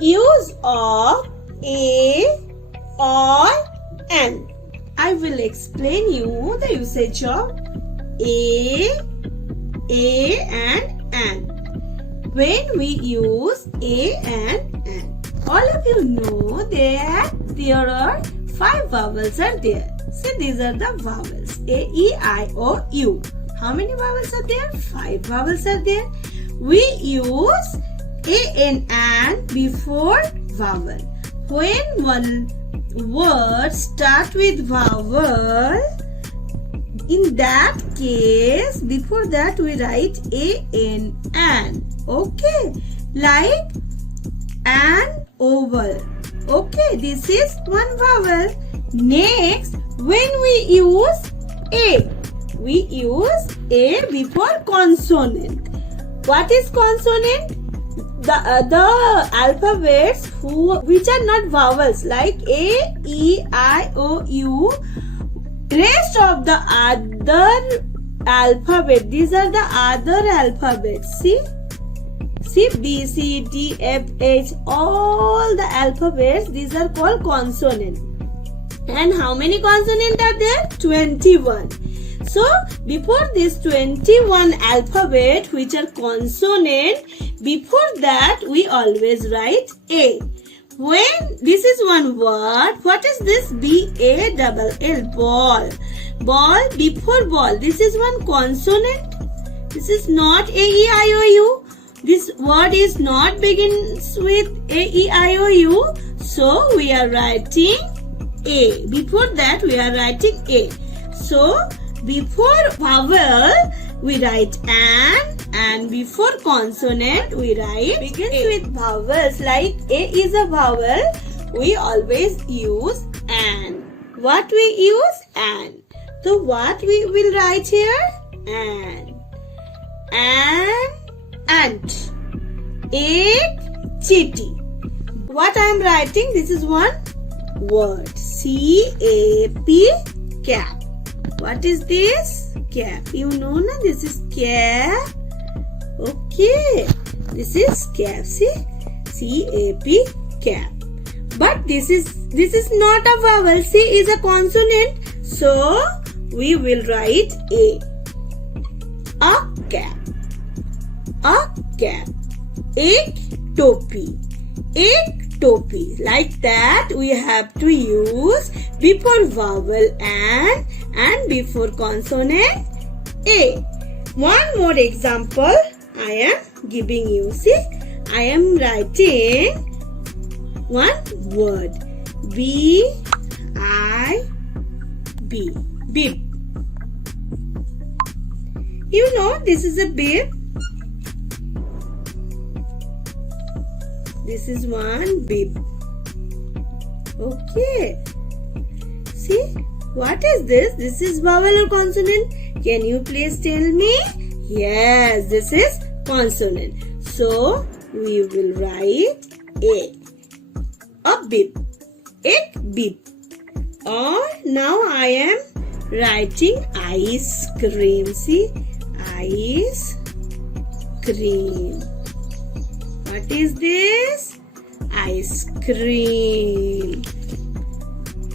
Use of a or an. I will explain you the usage of a and an. When we use a and an, all of you know that there are 5 vowels are there. See, these are the vowels a, e, I, o, u. How many vowels are there? 5 vowels are there. We use a and an before vowel. When one word start with vowel, in that case, before that we write a and an. Okay, like an oval. Okay, this is one vowel. Next, when we use a, we use a before consonant. What is consonant? The other alphabets which are not vowels, like a, e, I, o, u. Rest of the other alphabet, these are the other alphabets. See, B, C, D, F, H, all the alphabets, these are called consonant. And how many consonants are there? 21. So, before this 21 alphabet which are consonant, before that we always write a. When this is one word, what is this? B-A-double-L, ball. Ball, before ball, this is one consonant. This is not A-E-I-O-U. This word is not begins with A-E-I-O-U. So, we are writing A. Before that, we are writing A. So, before vowel, we write an, and before consonant, we write begins with vowels. Like A is a vowel, we always use an. What we use? An. So, what we will write here? An. Ant. Ek chiti. What I am writing? This is one word. C-A-P, cap. What is this? Cap. You know na, this is cap. Okay. This is cap. See? C-A-P, cap. But this is not a vowel. C is a consonant. So, we will write A. A cap. A cap. Ek topi. Ek topi. Like that, we have to use before vowel an and before consonant a. One more example I am giving you. See, I am writing one word. B-I-B. Bib. You know, this is a bib. This is one bib. Okay. See, what is this? This is vowel or consonant? Can you please tell me? Yes, this is consonant. So, we will write A. A bib. Ek bib. Or now I am writing ice cream. See, ice cream. What is this? Ice cream.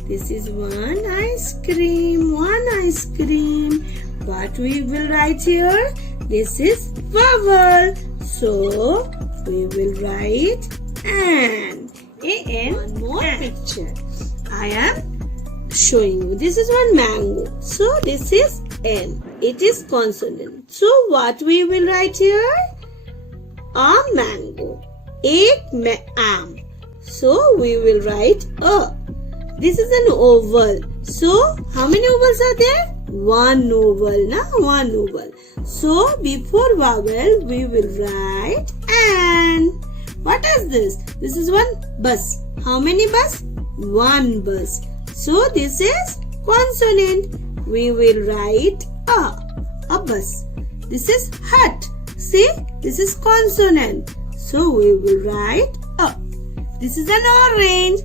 This is one ice cream. One ice cream. What we will write here? This is vowel. So, we will write an. One more picture. I am showing you. This is one mango. So, this is N. It is consonant. So, what we will write here? A mango. Am. So, we will write A. This is an oval. So, how many ovals are there? One oval. One oval. So, before vowel, we will write an. What is this? This is one bus. How many bus? One bus. So, this is consonant. We will write A bus. This is hut. See, this is consonant. So, we will write A. This is an orange.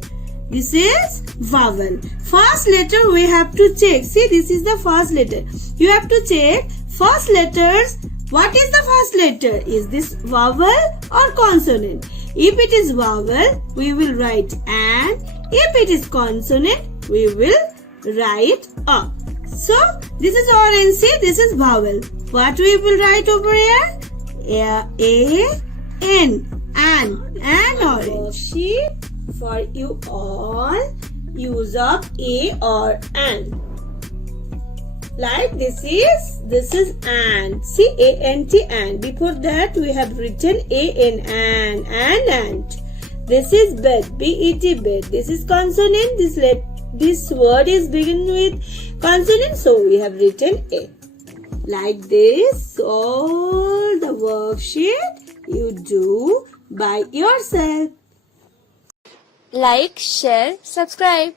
This is vowel. First letter we have to check. See, this is the first letter. You have to check first letters What is the first letter? Is this vowel or consonant? If it is vowel, we will write an. If it is consonant, we will write a. So, this is orange. See, this is vowel. What we will write over here? A-N. An orange. Sheet for you all. Use of A or an. Like this is ant. See, A-N-T, ant. Before that we have written A-N, an ant. This is bed, B-E-D, bed. This is consonant. This word is begin with consonant, so we have written A. Like this, all the worksheet you do by yourself. Like, share, subscribe.